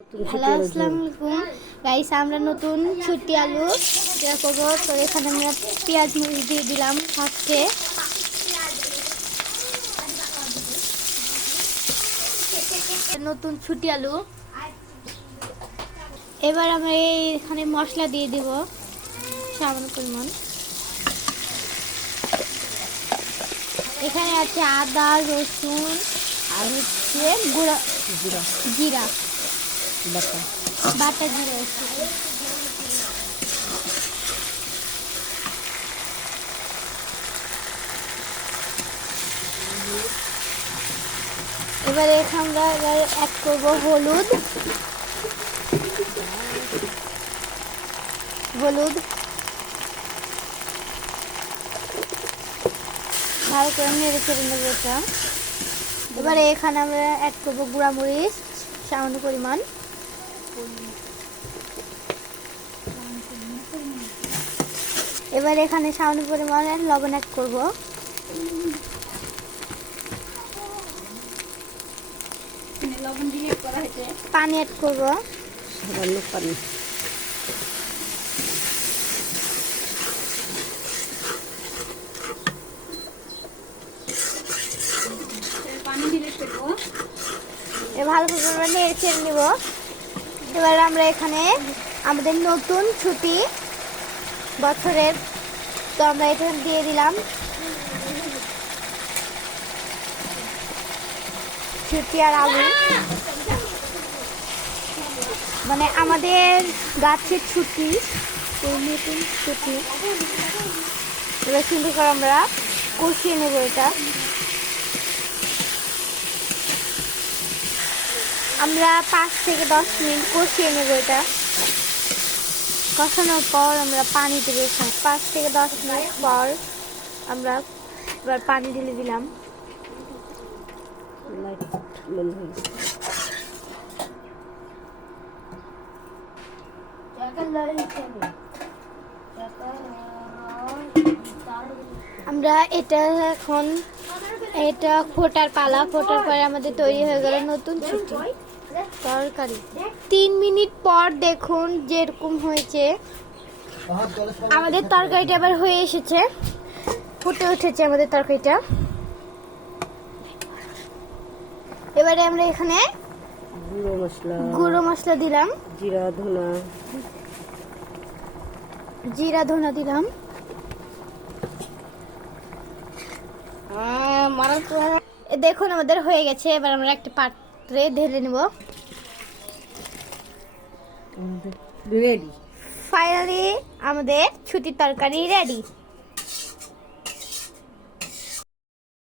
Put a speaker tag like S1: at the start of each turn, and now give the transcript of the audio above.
S1: Hello আসসালামু আলাইকুম guys আমরা নতুন ছুটি আলু। ইয়া করব। তো এখানে আমরা পেঁয়াজ মরিচ দিয়ে দিলাম ফার্স্টে নতুন ছুটি আলু। এবার আমরা এখানে মশলা দিয়ে দিব। সামান্য পরিমাণ। এখানে আছে আদা রসুন আর হচ্ছে গুঁড়া
S2: জিরা।
S1: জিরা।
S2: বাটা
S1: বাটা জিরা এবারে এখানে আমরা অ্যাড করব হলুদ। হলুদ। ভালো করে নেড়ে চেড়ে নেব এটা। এবারে এখানে আমরা অ্যাড করব গুঁড়া মরিচ সামান্য পরিমাণ। এবার এখানে সামান্য পরিমাণে লবণ অ্যাড করব। পানি অ্যাড করব।
S2: সামান্য পানি।
S1: ভালো করে নেড়ে ছেড়ে নেব। এবার আমরা এখানে আমাদের নতুন ছুটি বছরের, তো আমরা এটা দিয়ে দিলাম। ছুটি আর আলু। মানে আমাদের গাছের ছুটি নতুন ছুটি। এবার সুন্দর করে আমরা কষিয়ে নেব এটা। আমরা পাঁচ থেকে দশ মিনিট কষিয়ে নেব এটা কষানোর পর আমরা পানি এখানে। পাঁচ থেকে দশ মিনিট পর আমরা এবার পানি ঢেলে দিলাম আমরা এটা এখন এটা ফোটার পালা ফোটার পরে আমাদের তৈরি হয়ে গেল নতুন ছুটি। তরকারি। তিন মিনিট পর দেখুন যেরকম হয়েছে। আমাদের তরকারিটা এবার হয়ে এসেছে। ফুটে উঠেছে আমাদের তরকারিটা। এবারে আমরা এখানে
S2: গুঁড়ো মশলা।
S1: গুঁড়ো মশলা দিলাম।
S2: জিরা ধনা।
S1: জিরা ধনা দিলাম। দেখুন আমাদের হয়ে গেছে। এবার আমরা একটা পাত্রে ঢেলে নেব।
S2: রেডি।
S1: ফাইনালি আমাদের ছুটির তরকারি রেডি